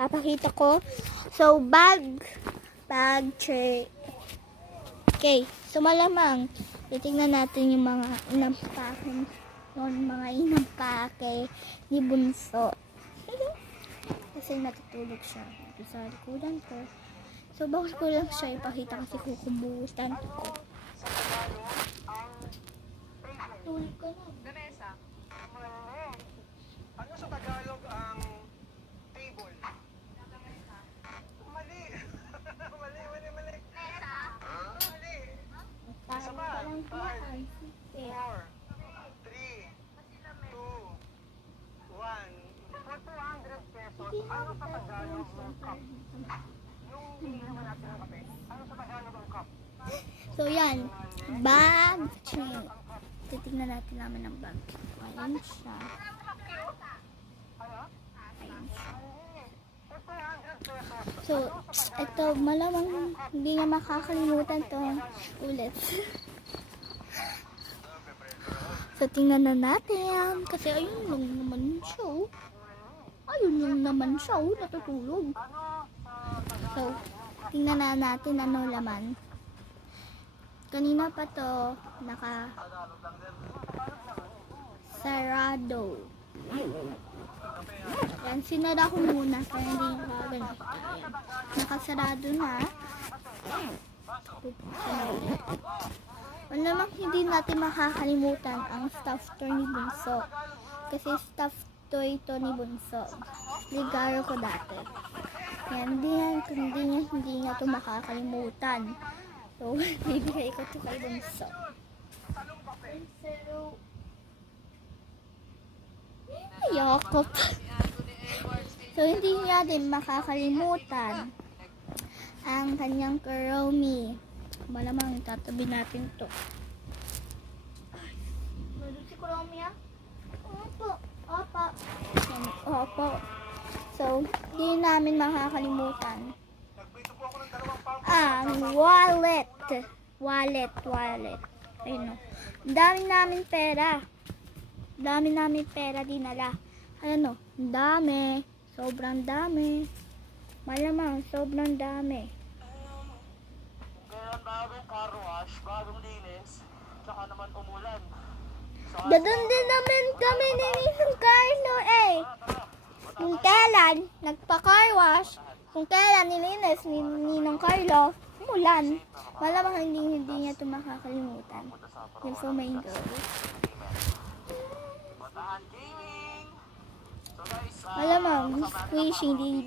Papakita ko. So, bag, tray. Okay, so malamang, titignan natin yung mga inampake, ni Bunso. Kasi natutulog siya. Ito sa likudan ko. So, bakit ko lang siya ipakita kasi kukumbutan ko. Tulog ko na. Ganesa. Ano sa Tagalog ang table? Mali. Mali. Mali. Parang walang yan. 4, 3, 2, 1. For 200 pesos, ano sa Tagalog ang cup? Nung hindi naman natin ang kape, ano sa Tagalog ang cup? So, yan. Bag, tray. Titignan natin naman ang bag. Ayan siya. Ayan siya. So, ito, malamang hindi niya makakalimutan to ulit. So, tingnan na natin. Kasi ayun lang naman siya. Ayun lang naman siya. Natutulog. So, tingnan na natin ano laman. Kanina pa to sarado. Yan, sinara ko muna kaya hindi nakaganit. Ayan. Nakasarado na. Malamang hindi natin makakalimutan ang stuffed toy ni Bunso. Kasi stuffed toy ito ni Bunso. Ligaro ko dati. Yan, hindi niya ito makakalimutan. So, bibigay ko ito kay Bunso. Yakop. So, hindi niya din makakalimutan ang kanyang Kuromi. Malamang tatabi natin to. Nandun si Kuromi ah? Opo. So, hindi namin makakalimutan ang wallet. Ayun o. Dami namin pera dinala. Ano, dami. Sobrang dami. Malamang, sobrang dami. Ngayon, bagong car wash, bagong linis, tsaka naman umulan. Dadun din namin kami ni Ninong Carlo eh. Kung kailan, nagpa-car wash. Kung kailan nilinis ni Ninong Carlo, umulan. Malamang hindi niya ito makakalimutan. Yung so main goal. Malamang, squishy, hindi